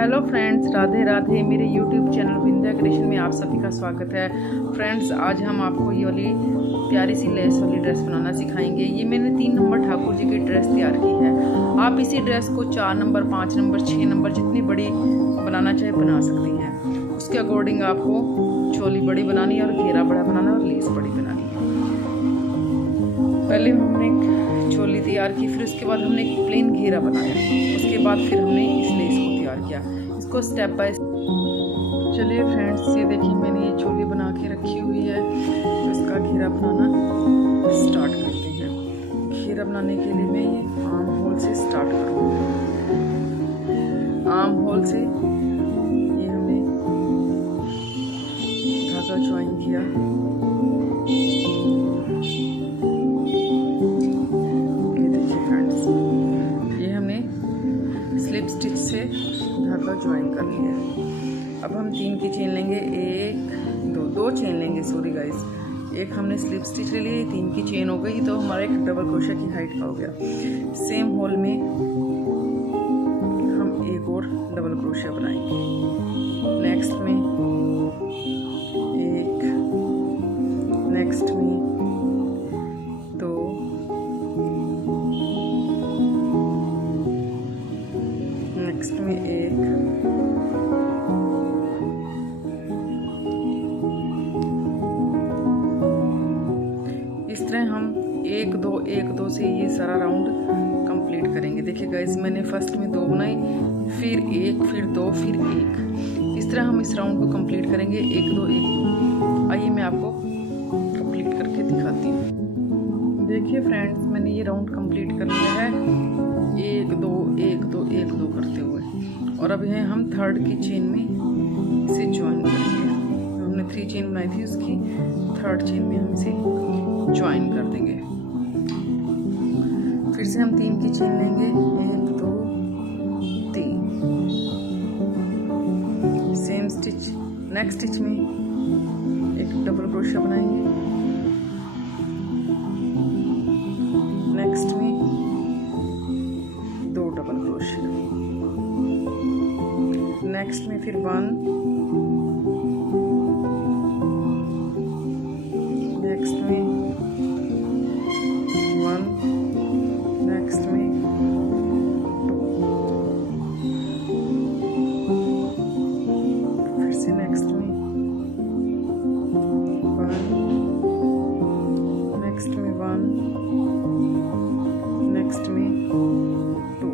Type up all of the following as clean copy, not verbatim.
Hello friends, Radhe Radhe. मेरे YouTube channel Vindhya creation में आप सभी का स्वागत है। फ्रेंड्स, आज हम आपको ये वाली प्यारी सी लेस वाली ड्रेस बनाना सिखाएंगे। ये मैंने 3 नंबर ठाकुर जी की ड्रेस तैयार की है। आप इसी ड्रेस को 4 नंबर, 5 नंबर, 6 नंबर जितनी बड़ी बनाना चाहे बना सकती हैं। उसके अकॉर्डिंग आपको चोली बड़ी बनानी है और घेरा बड़ा बनाना है और लेस बड़ी बनानी है। पहले हमने चोली तैयार की, फिर उसके बाद हमने एक प्लेन घेरा बनाया, उसके बाद फिर हमने इस लेस को तैयार किया। इसको स्टेप बाय चलिए फ्रेंड्स, ये देखिए मैंने ये चोली बना के रखी हुई है। तो इसका घेरा बनाना स्टार्ट करते हैं। घेरा बनाने के लिए मैं ये आर्म होल से स्टार्ट करूँगी। आर्म होल से ये हमने धागा ज्वाइन किया, स्लिप स्टिच से धागा ज्वाइन कर लिया। अब हम 3 की चेन लेंगे, 1 2 चेन लेंगे, सॉरी गाइस। एक हमने स्लिप स्टिच ले लिए, 3 की चेन हो गई, तो हमारा एक डबल क्रोशे की हाइट का हो गया। सेम होल में हम एक और डबल क्रोशे बनाएंगे। नेक्स्ट में एक, नेक्स्ट में 2, नेक्स्ट में 1, इस तरह हम 1 2 से ये सारा राउंड कंप्लीट करेंगे। देखिए गाइस, मैंने फर्स्ट में 2 बनाई, फिर 1, फिर 2, फिर 1। इस तरह हम इस राउंड को कंप्लीट करेंगे, 1 2 1 2। आइए मैं आपको कंप्लीट करके दिखाती हूँ। देखिए फ्रेंड्स, मैंने ये राउंड कंप्लीट कर लिया है, 1 2 1 2 1 2 करते हुए। और अब है हम 3rd की चेन में इसे ज्वाइन करेंगे। हमने 3 चेन बनाई थी, उसकी 3rd चेन में हम इसे ज्वाइन कर देंगे। फिर से हम 3 की चेन लेंगे, 1 2 3। सेम स्टिच, नेक्स्ट स्टिच में एक डबल क्रोशे बनाएंगे, नेक्स्ट में 2 डबल क्रोशे, नेक्स्ट में फिर 1, नेक्स्ट में 1, नेक्स्ट में 2, फिर से नेक्स्ट में 1, नेक्स्ट में 1, नेक्स्ट में 2।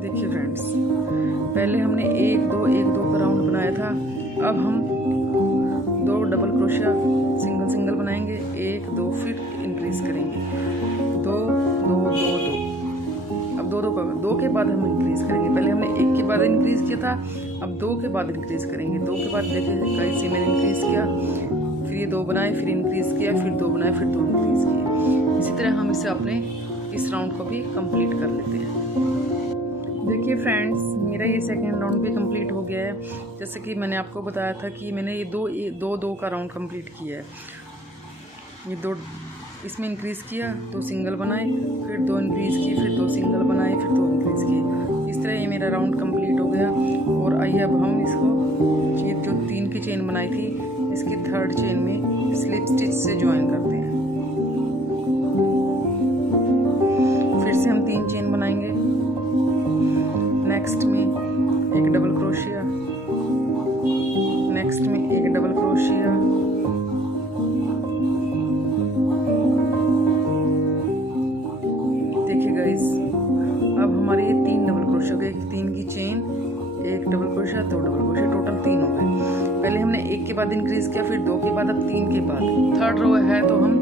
देखिए फ्रेंड्स, पहले हमने 1 2 1 2 का राउंड बनाया था। अब हम 2 डबल क्रोशिया सिंगल सिंगल बनाएंगे, 1 2, फिर इंक्रीज करेंगे, 2 2 2 2। अब 2 के बाद हम इंक्रीज करेंगे। पहले हमने 1 के बाद इंक्रीज किया था, अब 2 के बाद इंक्रीज करेंगे। 2 के बाद देखिए कैसे मैंने इंक्रीज किया, फिर ये 2 बनाए, फिर इंक्रीज किया, फिर 2 बनाए, फिर 2 इंक्रीज किए। इसी तरह हम इसे अपने इस राउंड को भी कंप्लीट कर लेते हैं। देखिए फ्रेंड्स, मेरा ये सेकेंड राउंड भी कंप्लीट हो गया है। जैसे कि मैंने आपको बताया था कि मैंने ये 2 का राउंड कंप्लीट किया है। ये 2 इसमें इंक्रीज़ किया, 2 सिंगल बनाए, फिर 2 इंक्रीज़ किए, फिर 2 सिंगल बनाए, फिर 2 इंक्रीज़ किए। इस तरह ये मेरा राउंड कंप्लीट हो गया। और आइए अब हम इसको, ये जो 3 की चेन बनाई थी, इसकी 3rd चेन में स्लिप स्टिच से ज्वाइन करते हैं। फिर से हम 3 चेन बनाएंगे, नेक्स्ट में एक डबल क्रोशिया, नेक्स्ट में एक डबल क्रोशिया, देखिए गाइस, अब हमारे ये 3 डबल क्रोशिया हो गए। 3 की chain, 1 double crochet, 2 double crochet, total 3 हो गए। पहले हमने 1 के बाद इंक्रीज किया, फिर 2 के बाद, अब 3 के बाद। 3rd रो है तो हम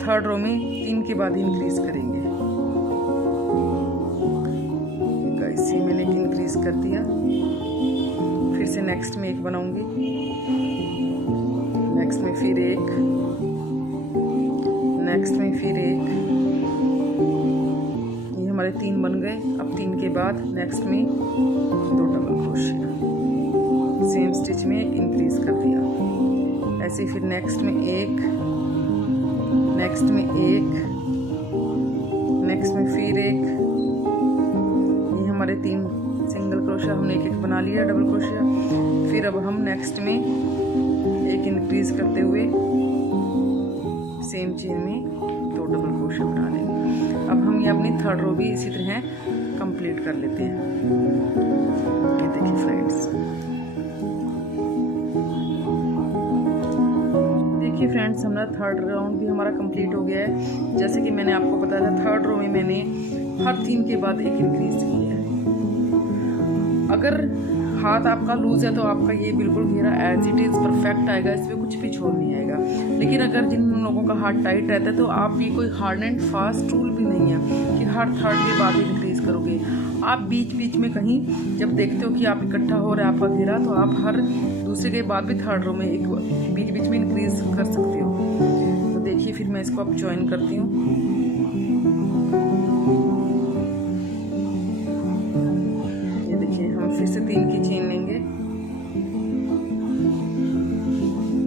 3rd रो में 3 के बाद इंक्रीज करेंगे। इसी मैंने इंक्रीज कर दिया। फिर से नेक्स्ट में 1 बनाऊंगी, नेक्स्ट में फिर 1, नेक्स्ट में फिर 1। ये हमारे 3 बन गए। अब 3 के बाद नेक्स्ट में 2 डबल क्रोशिया, सेम स्टिच में इंक्रीज कर दिया। ऐसे फिर नेक्स्ट में 1, नेक्स्ट में 1, नेक्स्ट में फिर 1, हमारे 3 सिंगल क्रोशिया हमने एक एक बना लिया डबल क्रोशिया। फिर अब हम नेक्स्ट में एक इंक्रीज करते हुए सेम चेन में 2 डबल क्रोशिया बना लेंगे। अब हम ये अपनी थर्ड रो भी इसी तरह कंप्लीट कर लेते हैं। ये देखिए फ्रेंड्स, देखिए फ्रेंड्स, हमारा थर्ड राउंड भी हमारा कंप्लीट हो गया है। जैसे कि मैंने आपको बताया था, थर्ड रो में मैंने हर 3 के बाद एक इंक्रीज किया है। अगर हाथ आपका लूज है तो आपका ये बिल्कुल घेरा एज इट इज़ परफेक्ट आएगा, इसमें कुछ भी छोड़ नहीं आएगा। लेकिन अगर जिन लोगों का हाथ टाइट रहता है तो आप ये कोई हार्ड एंड फास्ट रूल भी नहीं है कि हर थर्ड के बाद इंक्रीज करोगे। आप बीच बीच में कहीं जब देखते हो कि आप इकट्ठा हो रहा है आपका घेरा, तो आप हर दूसरे के बाद भी थर्ड रो में एक बीच बीच में इंक्रीज कर सकते हो। तो देखिए, फिर मैं इसको अब ज्वाइन करती हूँ। फिर से 3 की चेन लेंगे,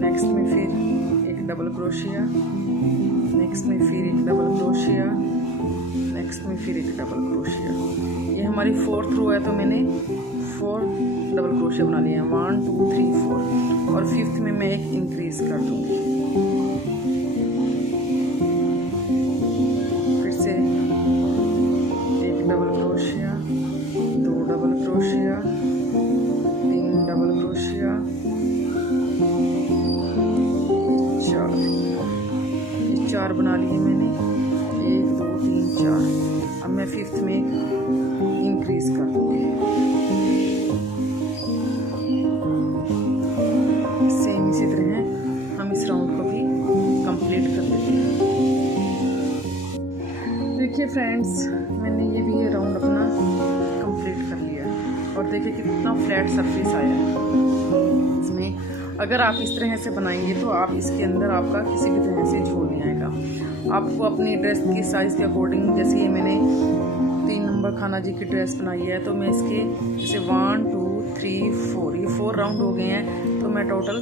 नेक्स्ट में फिर एक डबल क्रोशिया, नेक्स्ट में फिर एक डबल क्रोशिया, नेक्स्ट में फिर एक डबल क्रोशिया। ये हमारी 4th रो है तो मैंने 4 डबल क्रोशिया बना लिए हैं, 1 2 3 4। और 5th में मैं एक इंक्रीज कर दूंगी। फिर से एक double crochet, 2 double crochet, 3 double crochet, 4। ये 4 बना लिए मैंने, 1 2 3 4। अब मैं 5th में इंक्रीज कर दूंगी। सेम इसी तरह हम इस राउंड को भी कंप्लीट कर लेते हैं। देखिए फ्रेंड्स, मैंने ये भी ये राउंड अपना कंप्लीट कर लिया है और देखिए कितना फ्लैट सरफेस आया है इसमें। अगर आप इस तरह से बनाएंगे तो आप इसके अंदर आपका किसी भी तरह से झोल नहीं आएगा। आपको अपनी ड्रेस की साइज़ के अकॉर्डिंग, जैसे ये मैंने 3 नंबर खाना जी की ड्रेस बनाई है, तो मैं इसके जैसे 1 2 3 4 ये 4 राउंड हो गए हैं, तो मैं टोटल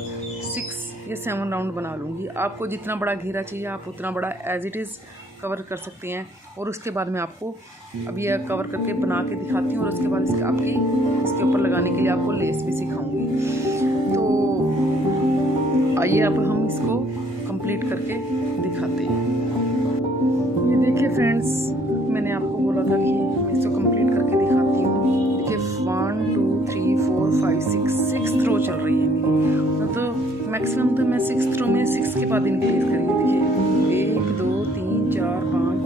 6 या 7 राउंड बना लूँगी। आपको जितना बड़ा घेरा चाहिए आप उतना बड़ा एज इट इज़ कवर कर सकते हैं। और उसके बाद मैं आपको अब ये कवर करके बना के दिखाती हूँ और उसके बाद इसके ऊपर लगाने के लिए आपको लेस भी सिखाऊंगी। तो आइए अब हम इसको कंप्लीट करके दिखाते हैं। ये देखिए फ्रेंड्स, मैंने आपको बोला था कि इसको कंप्लीट करके दिखाती हूँ। देखिए 1 2 3 4 5 6 रो चल रही है मेरी, तो मैक्सिमम तो मैं 6th रो में 6 के बाद इंक्रीज करेंगे। देखिए 1 2 3 4 5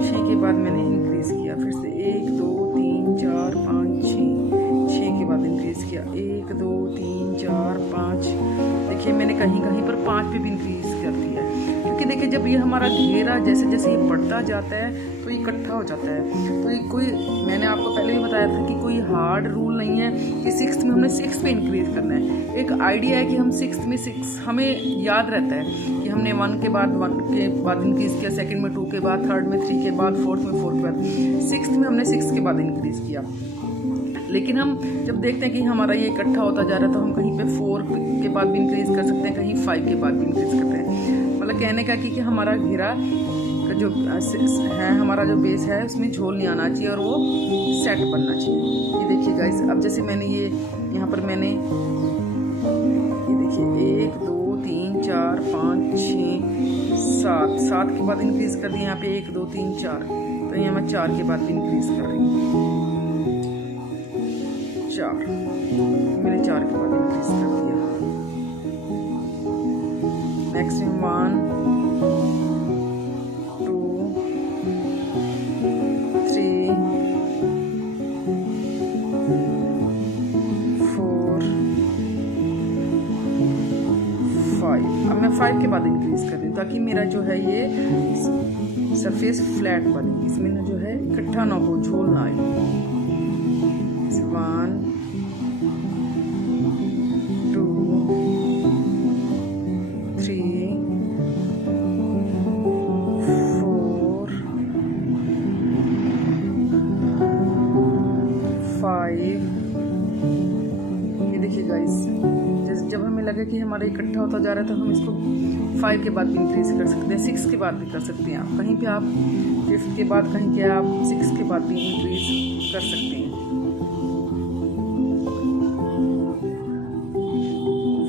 6 के बाद मैंने इंक्रीज किया। फिर से 1 2 3 4 5 6 के बाद इंक्रीज किया, 1 2 3 4 5। देखिए मैंने कहीं कहीं पर 5 पे भी इंक्रीज कर दिया है, क्योंकि देखिए जब ये हमारा घेरा जैसे जैसे ये बढ़ता जाता है तो ये इकट्ठा हो जाता है। तो ये कोई, मैंने आपको पहले भी बताया था कि कोई हार्ड रूल नहीं है कि 6th में हमने 6 पे इंक्रीज करना है। एक आइडिया है कि हम 6th में 6 हमें याद रहता है कि हमने 1 के बाद इंक्रीज किया, 2nd में 2 के बाद, 3rd में 3 के बाद, 4th में 4 के बाद, 6th में हमने 6 के बाद इंक्रीज किया। लेकिन हम जब देखते हैं कि हमारा ये इकट्ठा होता जा रहा है तो हम कहीं पे 4 के बाद भी इंक्रीज कर सकते हैं, कहीं 5 के बाद भी इंक्रीज करते हैं। मतलब कहने का कि हमारा घेरा जो है, हमारा जो बेस है उसमें झोल नहीं आना चाहिए और वो सेट बनना चाहिए। ये देखिए गाइस, अब जैसे मैंने ये यहाँ पर मैंने ये देखिए 1 2 3 4 5 6 7 के बाद इंक्रीज कर दिया। यहाँ पे 1 2 3 4, तो यहाँ मैं 4 के बाद भी इंक्रीज कर रही हूँ। 4 मैंने 4 के बाद इंक्रीज कर दिया। मैक्सिमम 1 2 3 4 5। अब मैं 5 के बाद इंक्रीज कर रही हूँ ताकि मेरा जो है ये सरफेस फ्लैट बने, इसमें ना जो है इकट्ठा ना हो, झोल ना आए। 1 2 3 4 5। ये देखिए गाइस, जब हमें लगे लगे कि हमारा इकट्ठा होता जा रहा है तो हम इसको 5 के बाद भी इंक्रीज कर सकते हैं, 6 के बाद भी कर सकते हैं। आप कहीं पे आप 5th के बाद कहीं के आप 6 के बाद भी इंक्रीज कर सकते हैं।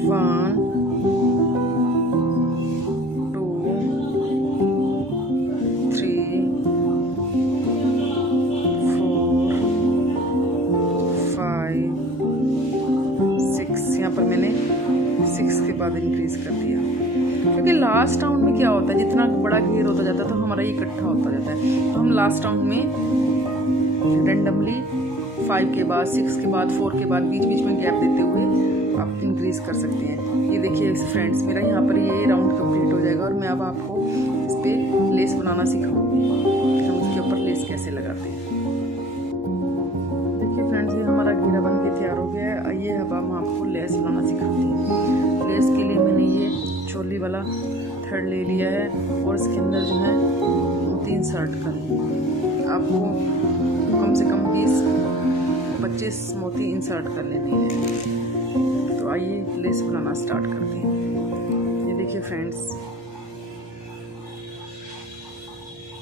1 2 3 4 5 6, यहाँ पर मैंने 6 के बाद इंक्रीज कर दिया, क्योंकि लास्ट राउंड में क्या होता है, जितना बड़ा घेर होता जाता है तो हमारा ये इकट्ठा होता जाता है। तो हम लास्ट राउंड में रेंडमली 5 के बाद 6 के बाद 4 के बाद बीच बीच में गैप देते हुए आप इंक्रीज कर सकते हैं। ये देखिए फ्रेंड्स, मेरा यहाँ पर ये राउंड कंप्लीट हो जाएगा और मैं अब आपको इस पर लेस बनाना सिखाऊंगी कि हम इसके ऊपर लेस कैसे लगाते हैं। देखिए फ्रेंड्स, ये हमारा घेरा बन के तैयार हो गया है। आइए अब हम आपको लेस बनाना सिखाते हैं। लेस के लिए मैंने ये चोली वाला थ्रेड ले लिया है और इसके अंदर जो है मोती इंसर्ट कर लिए। आपको कम से कम 20-25 मोती इंसर्ट कर लेने हैं। तो आइए लेस बनाना स्टार्ट करते हैं। ये देखिए फ्रेंड्स,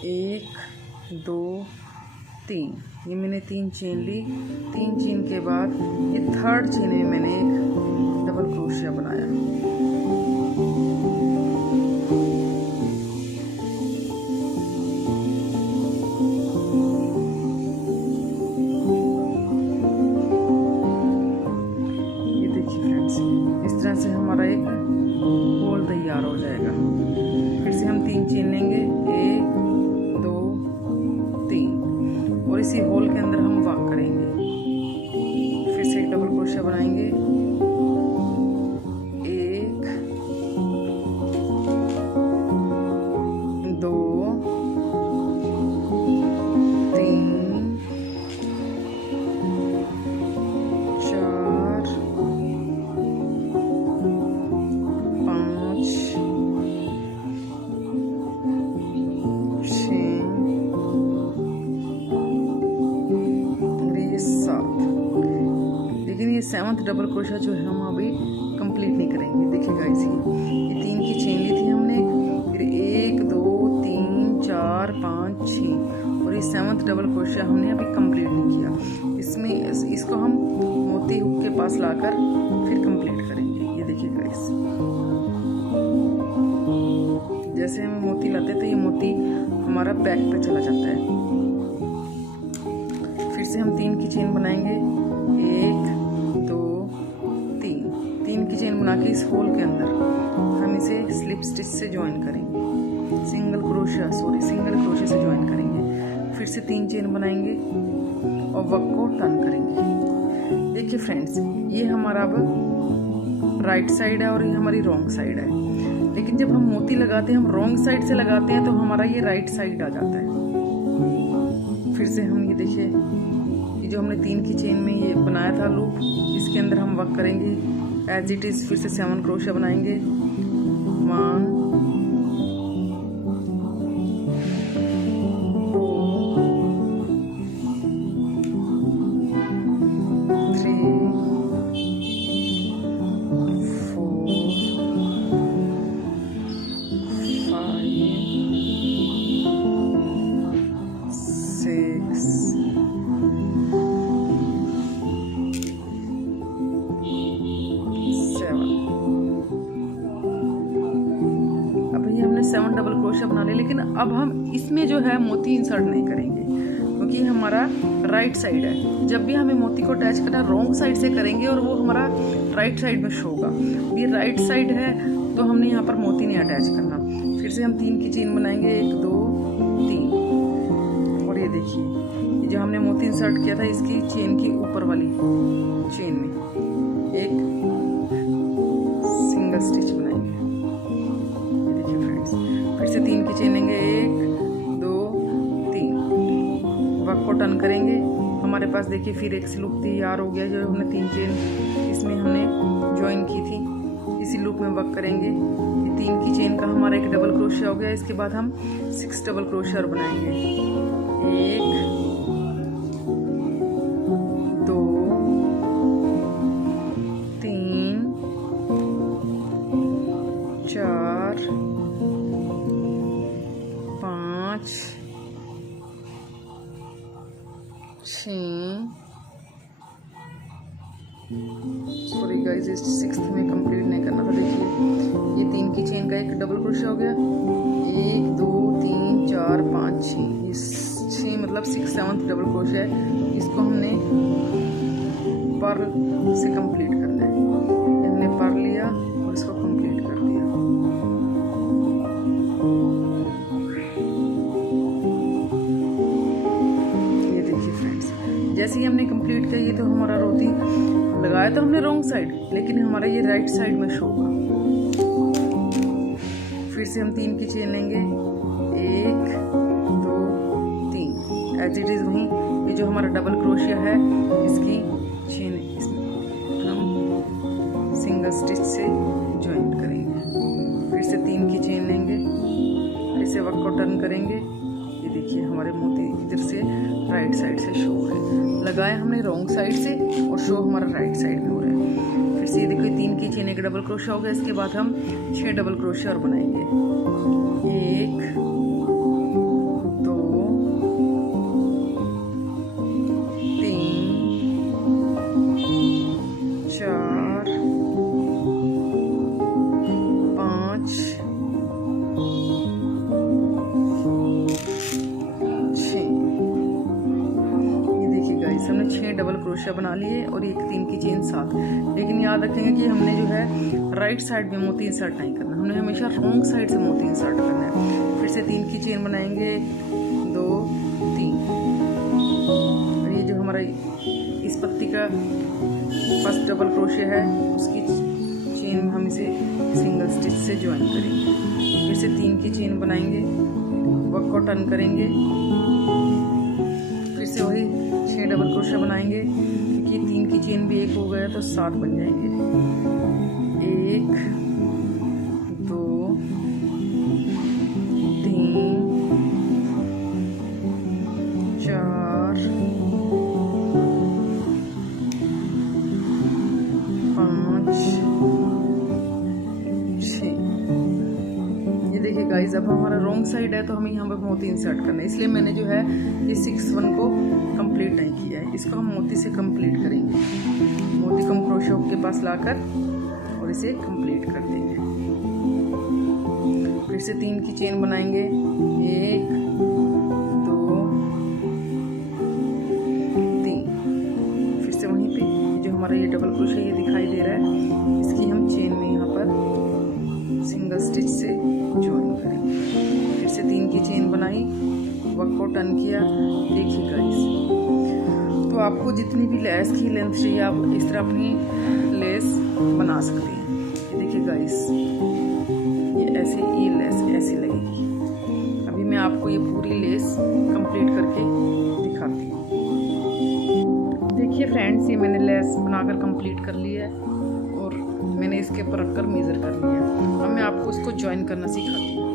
1 2 3, ये मैंने 3 चेन ली। 3 चेन के बाद ये 3rd चेन में मैंने एक डबल क्रोशिया बनाया। ये देखिए फ्रेंड्स, इस तरह से हमारा एक होल तैयार हो जाएगा। फिर से हम 3 चेन लेंगे, 1 2 3, और इसी होल के अंदर हम वॉक करेंगे। फिर से एक डबल क्रोशिया बनाएंगे, 1 2 3 4 5 6 लेकिन ये 7th डबल क्रोशिया जो है हम अभी कंप्लीट नहीं करेंगे। देखिए गाइस, ये 3 की चेन ली थी हमने, फिर 1 2 3 4 5 6, और ये 7th डबल क्रोशिया हमने अभी कंप्लीट नहीं किया। इसमें इसको हम मोती हुक के पास लाकर फिर कंप्लीट करेंगे। ये देखिए गाइस, जैसे हम मोती लाते हैं तो ये मोती हमारा बैक पे चला जाता है। फिर से हम 3 की चेन बनाएंगे, 1 2 3, 3 की चेन बना के इस होल के अंदर हम इसे स्लिप स्टिच से ज्वाइन करेंगे, सिंगल क्रोशिया से ज्वाइन करेंगे। फिर से 3 चेन बनाएंगे और वर्क को टर्न करेंगे। देखिए फ्रेंड्स, ये हमारा अब राइट साइड है और ये हमारी रॉन्ग साइड है। लेकिन जब हम मोती लगाते हैं, हम रॉन्ग साइड से लगाते हैं तो हमारा ये राइट साइड आ जाता है। फिर से हम ये देखिए, ये जो हमने 3 की चेन में ये बनाया था लूप, इसके अंदर हम वर्क करेंगे एज इट इज़। फिर से 7 क्रोशिया बनाएंगे, 1 2 3 7 डबल क्रोशिया बना ले। लेकिन अब हम इसमें जो है मोती इंसर्ट नहीं करेंगे, क्योंकि हमारा राइट साइड है। जब भी हमें मोती को अटैच करना रॉन्ग साइड से करेंगे और वो हमारा राइट साइड में शो होगा। ये राइट साइड है तो हमने यहाँ पर मोती नहीं अटैच करना। फिर से हम 3 की चेन बनाएंगे, 1 2 3, और ये देखिए जो हमने मोती इंसर्ट किया था इसकी चेन की ऊपर वाली चेन में एक सिंगल स्टिच बनाएंगे। ये देखिए फ्रेंड्स, फिर से 3 की चेन लेंगे, 1 2 3, वर्क को टर्न करेंगे। हमारे पास देखिए फिर एक लूप तैयार हो गया, जो हमने 3 चेन इसमें हमने ज्वाइन की थी। इसी लूप में वर्क करेंगे। ये 3 की चेन का हमारा एक डबल क्रोशिया हो गया। इसके बाद हम 6 डबल क्रोशिया बनाएंगे, 1 2 3 सॉरी गाइस, इस 6th में कंप्लीट नहीं करना था। देखिए ये 3 की चेन का एक डबल क्रोशिया हो गया, 1 2 3 4 5 6, इस 6 मतलब 6 7th डबल क्रोशिया है। इसको हमने पर्ल से कंप्लीट करना है। हमने पर्ल लिया और इसको कंप्लीट कर दिया। ये देखिए फ्रेंड्स, जैसे ही हमने कंप्लीट किया, ये तो हमारा रोती लगाया तो हमने रॉन्ग साइड, लेकिन हमारा ये राइट साइड में शो होगा। फिर से हम 3 की चेन लेंगे, 1 2 3, एज इट इज़ वहीं ये जो हमारा डबल क्रोशिया है इसकी चेन इसमें हम सिंगल स्टिच से ज्वाइन करेंगे। फिर से 3 की चेन लेंगे, फिर से वर्क को टर्न करेंगे। ये देखिए हमारे मोती इधर से राइट साइड से शो हो रहे हैं। लगाया हमने रॉन्ग साइड से और शो हमारा राइट साइड में हो रहा है। फिर से ये देखिए 3 की चेन, एक डबल क्रोशिया हो गया। इसके बाद हम 6 डबल क्रोशिया और बनाएंगे, 1 2 3 4 5 6। ये देखिए गाइस, हमने 6 डबल क्रोशिया बना लिए और एक 3 की चेन 7। लेकिन याद रखेंगे कि हमने जो है राइट साइड में मोती इंसर्ट नहीं करना, हमने हमेशा रॉन्ग साइड से मोती इंसर्ट करना है। फिर से 3 की चेन बनाएंगे, 2 3, और ये जो हमारा इस पत्ती का फर्स्ट डबल क्रोशिया है उसकी चेन में हम इसे सिंगल स्टिच से ज्वाइन करेंगे। फिर से 3 की चेन बनाएंगे, वर्क को टर्न करेंगे, फिर से वही 6 डबल क्रोशिया बनाएंगे, क्योंकि 3 की चेन भी एक हो गया तो 7 बन जाएंगे। 1 2 3 4 5 6। ये देखिए गाइस, अब हमारा रॉन्ग साइड है तो हमें यहाँ पर मोती इंसर्ट करना है, इसलिए मैंने जो है ये 6 1 को कंप्लीट नहीं किया है। इसको हम मोती से कंप्लीट करेंगे। मोती को हम क्रोशिया के पास लाकर और इसे कंप्लीट कर देंगे। फिर से 3 की चेन बनाएंगे, 1 2 3। फिर से वहीं पे जो हमारा ये डबल क्रोशिया ये दिखाई दे रहा है, इसकी हम चेन में यहाँ पर सिंगल स्टिच से ज्वाइन करेंगे। फिर से 3 की चेन बनाई, वर्क को टर्न किया। देखिए गाइस, तो आपको जितनी भी लेस की लेंथ चाहिए आप इस तरह अपनी लेस बना सकते हैं। ये देखिए गाइस, ये ऐसे ये लेस ऐसे लगेगी। अभी मैं आपको ये पूरी लेस कंप्लीट करके दिखाती हूँ। देखिए फ्रेंड्स, ये मैंने लेस बनाकर कंप्लीट कर ली है और मैंने इसके ऊपर रखकर मेज़र कर लिया है। अब मैं आपको इसको ज्वाइन करना सिखाती हूँ।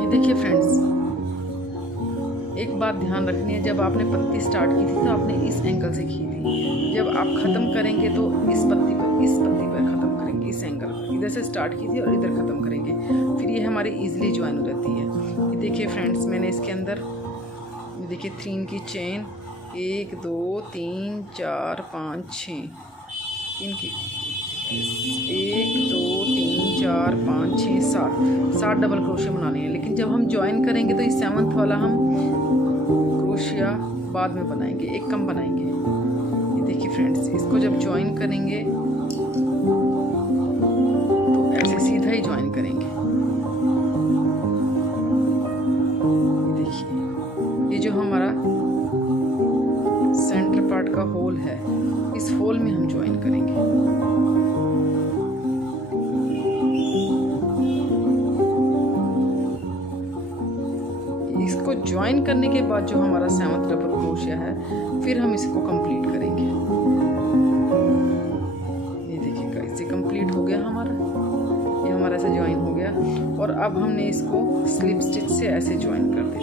ये देखिए फ्रेंड्स, एक बात ध्यान रखनी है, जब आपने पत्ती स्टार्ट की थी तो आपने इस एंगल से की थी। जब आप ख़त्म करेंगे तो इस पत्ती पर ख़त्म करेंगे, इस एंगल पर। इधर से स्टार्ट की थी और इधर ख़त्म करेंगे, फिर ये हमारी इजीली ज्वाइन हो जाती है। ये देखिए फ्रेंड्स, मैंने इसके अंदर ये देखिए 3 की चेन, 1 2 3 4 5 6, 3 की 1 2 3 4 5 6 7 डबल क्रोशिया बनाने हैं। लेकिन जब हम ज्वाइन करेंगे तो इस 7th वाला हम क्रोशिया बाद में बनाएंगे, एक कम बनाएंगे। ये देखिए फ्रेंड्स, इसको जब ज्वाइन करेंगे तो ऐसे सीधा ही ज्वाइन करेंगे। ये देखिए, ये जो हमारा सेंटर पार्ट का होल है, इस होल में हम ज्वाइन करेंगे। इसको ज्वाइन करने के बाद जो हमारा 7th डबल क्रोशिया है, फिर हम इसको कंप्लीट करेंगे। ये देखिए गाइस, ये कंप्लीट हो गया हमारा, ये हमारा ऐसे ज्वाइन हो गया। और अब हमने इसको स्लिप स्टिच से ऐसे ज्वाइन कर देना।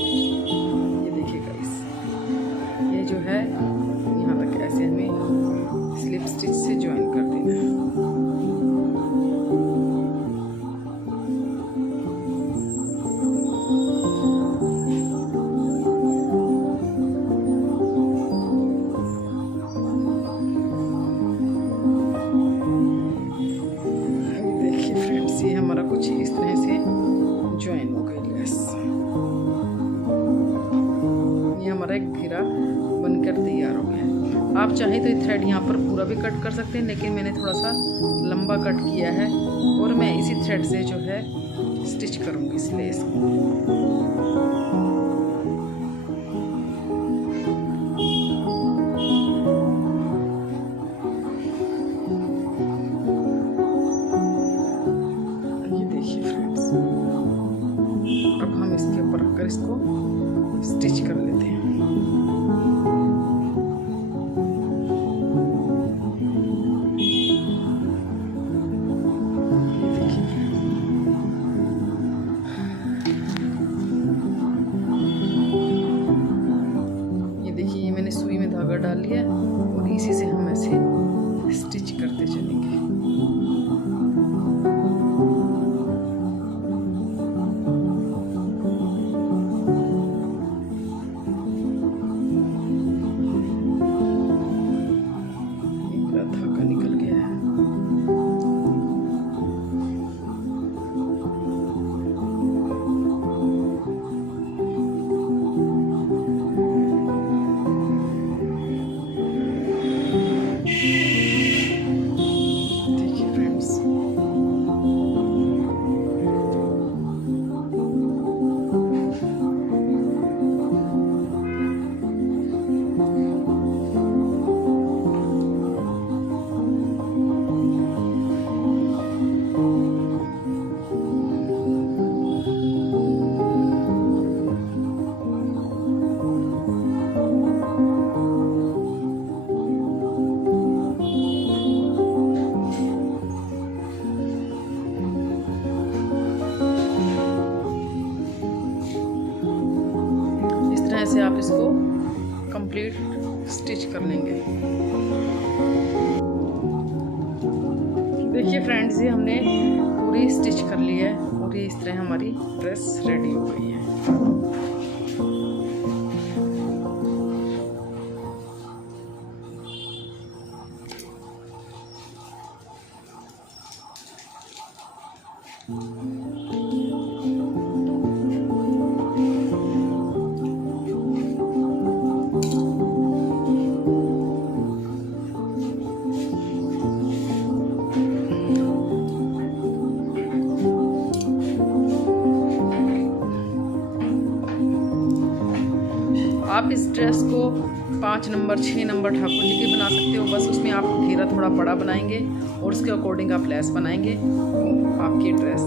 ये देखिए गाइस, ये जो है यहाँ तक ऐसे हमें स्लिप स्टिच से ज्वाइन कर देना है। हमारा कुछ इस तरह से ज्वाइन हो गई लेस। ये हमारा एक घेरा बनकर तैयार हो गया। आप चाहें तो ये थ्रेड यहाँ पर पूरा भी कट कर सकते हैं, लेकिन मैंने थोड़ा सा लंबा कट किया है और मैं इसी थ्रेड से जो है स्टिच करूँगी इस लेस को। इसको स्टिच कर लेते हैं। ये देखिए, ये मैंने सुई में धागा डाल लिया और इसी से हम ऐसे स्टिच करते चलेंगे। से आप इसको कंप्लीट स्टिच कर लेंगे। देखिए फ्रेंड्स, ये हमने पूरी स्टिच कर ली है और ये इस तरह हमारी ड्रेस रेडी हो गई है। आप इस ड्रेस को 5 नंबर 6 नंबर ठाकुर जी की बना सकते हो। बस उसमें आप घेरा थोड़ा बड़ा बनाएंगे और उसके अकॉर्डिंग आप लेस बनाएंगे, आपकी ड्रेस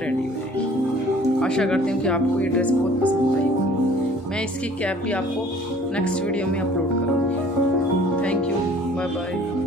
रेडी हो जाएगी। आशा करती हूँ कि आपको ये ड्रेस बहुत पसंद आई होगी। मैं इसकी कैप भी आपको नेक्स्ट वीडियो में अपलोड करूँगी। Thank you, bye bye.